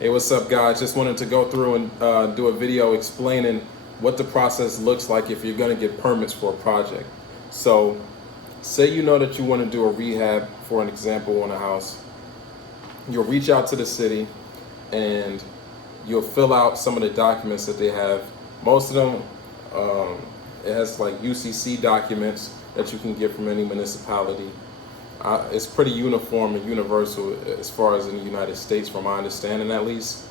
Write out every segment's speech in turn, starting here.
Hey, what's up, guys? Just wanted to go through and do a video explaining what the process looks like if you're going to get permits for a project. So, say you know that you want to do a rehab, for an example, on a house. You'll reach out to the city and you'll fill out some of the documents that they have. Most of them, it has like UCC documents that you can get from any municipality. It's pretty uniform and universal as far as in the United States, from my understanding at least.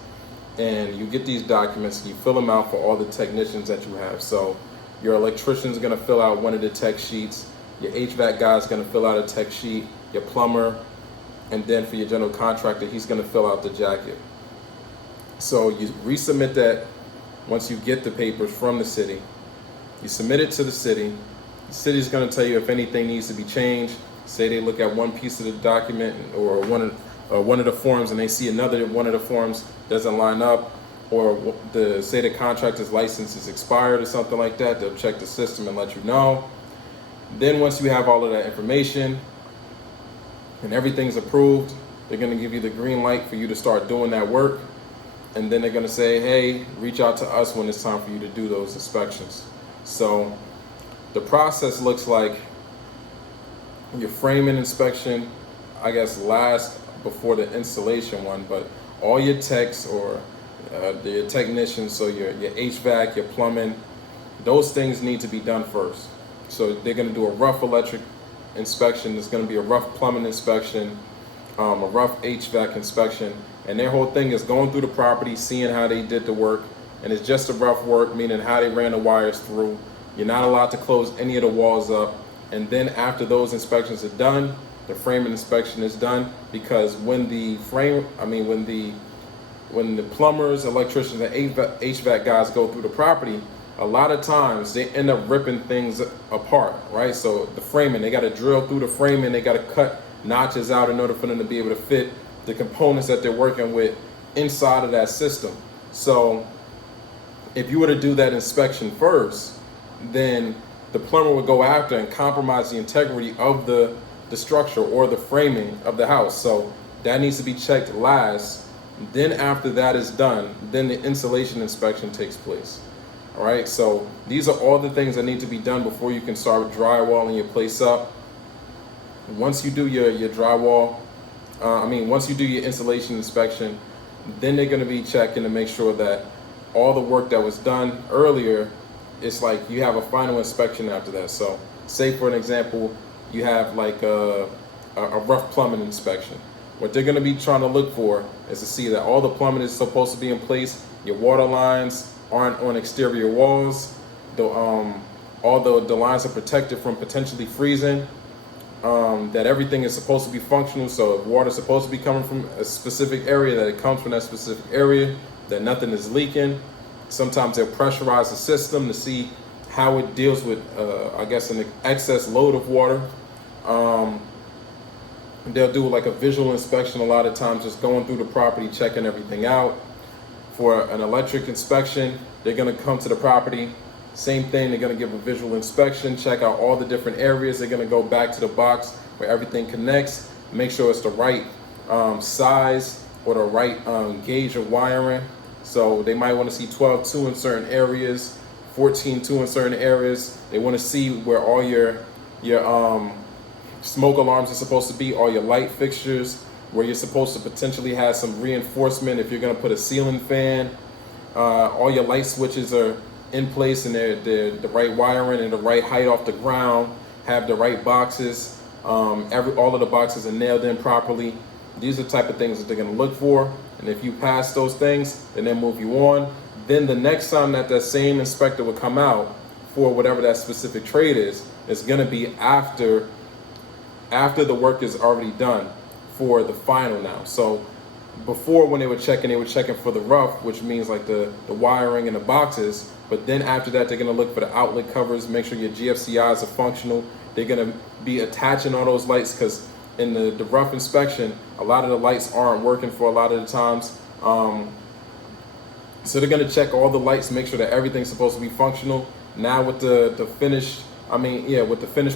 And you get these documents, you fill them out for all the technicians that you have. So your electrician's gonna fill out one of the tech sheets, your HVAC guy's gonna fill out a tech sheet, your plumber, and then for your general contractor, he's gonna fill out the jacket. So you resubmit that once you get the papers from the city. You submit it to the city. The city's gonna tell you if anything needs to be changed. Say they look at one piece of the document or one of the forms and they see another one of the forms doesn't line up, or say the contractor's license is expired or something like that, they'll check the system and let you know. Then once you have all of that information and everything's approved, they're gonna give you the green light for you to start doing that work. And then they're gonna say, hey, reach out to us when it's time for you to do those inspections. So the process looks like your framing inspection, I guess, last before the installation one, but all your techs or your technicians, so your HVAC, your plumbing, those things need to be done first. So they're gonna do a rough electric inspection, there's gonna be a rough plumbing inspection, a rough HVAC inspection, and their whole thing is going through the property, seeing how they did the work, and it's just a rough work, meaning how they ran the wires through. You're not allowed to close any of the walls up. And then after those inspections are done, the framing inspection is done, because when the plumbers, electricians, and HVAC guys go through the property, a lot of times they end up ripping things apart, right? So the framing, they got to drill through the framing, they got to cut notches out in order for them to be able to fit the components that they're working with inside of that system. So if you were to do that inspection first, then the plumber would go after and compromise the integrity of the structure or the framing of the house. So that needs to be checked last. Then after that is done, then the insulation inspection takes place. All right, so these are all the things that need to be done before you can start drywalling your place up. Once you do your drywall, once you do your insulation inspection, then they're gonna be checking to make sure that all the work that was done earlier, it's like you have a final inspection after that. So say for an example, you have like a rough plumbing inspection. What they're gonna be trying to look for is to see that all the plumbing is supposed to be in place, your water lines aren't on exterior walls, all the lines are protected from potentially freezing, that everything is supposed to be functional. So if water's supposed to be coming from a specific area, that it comes from that specific area, that nothing is leaking. Sometimes they'll pressurize the system to see how it deals with, I guess, an excess load of water. They'll do like a visual inspection a lot of times, just going through the property, checking everything out. For an electric inspection, they're gonna come to the property, same thing, they're gonna give a visual inspection, check out all the different areas. They're gonna go back to the box where everything connects, make sure it's the right size or the right gauge of wiring. So they might want to see 12-2 in certain areas, 14-2 in certain areas. They want to see where all your smoke alarms are supposed to be, all your light fixtures, where you're supposed to potentially have some reinforcement if you're going to put a ceiling fan. All your light switches are in place and they're the right wiring and the right height off the ground, have the right boxes. All of the boxes are nailed in properly. These are the type of things that they're going to look for. And if you pass those things, then they'll move you on. Then the next time that same inspector will come out for whatever that specific trade is going to be after the work is already done for the final now. So before, when they were checking for the rough, which means like the wiring and the boxes. But then after that, they're going to look for the outlet covers, make sure your GFCIs are functional. They're going to be attaching all those lights, because in the rough inspection, a lot of the lights aren't working for a lot of the times. So they're gonna check all the lights, make sure that everything's supposed to be functional. Now with the finished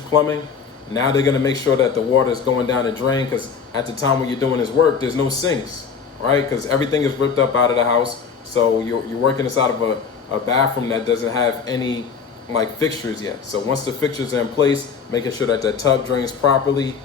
plumbing, now they're gonna make sure that the water is going down the drain, because at the time when you're doing this work, there's no sinks. right? Because everything is ripped up out of the house. So you're working inside of a bathroom that doesn't have any like fixtures yet. So once the fixtures are in place, making sure that the tub drains properly,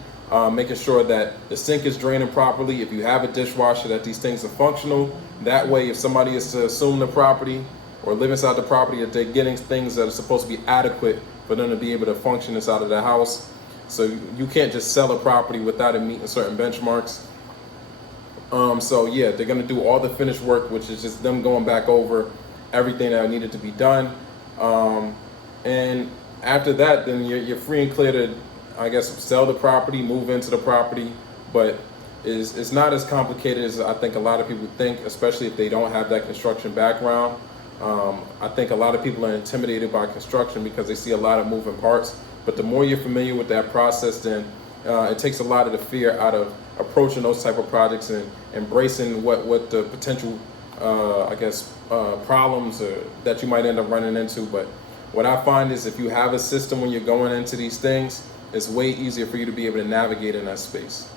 making sure that the sink is draining properly. If you have a dishwasher, that these things are functional. That way, if somebody is to assume the property or live inside the property, that they're getting things that are supposed to be adequate for them to be able to function inside of the house. So you can't just sell a property without it meeting certain benchmarks. So yeah, they're gonna do all the finished work, which is just them going back over everything that needed to be done. And after that, then you're free and clear to, I guess, sell the property, move into the property. But it's not as complicated as I think a lot of people think, especially if they don't have that construction background. I think a lot of people are intimidated by construction because they see a lot of moving parts. But the more you're familiar with that process, then it takes a lot of the fear out of approaching those type of projects and embracing what the potential, problems that you might end up running into. But what I find is if you have a system when you're going into these things, it's way easier for you to be able to navigate in that space.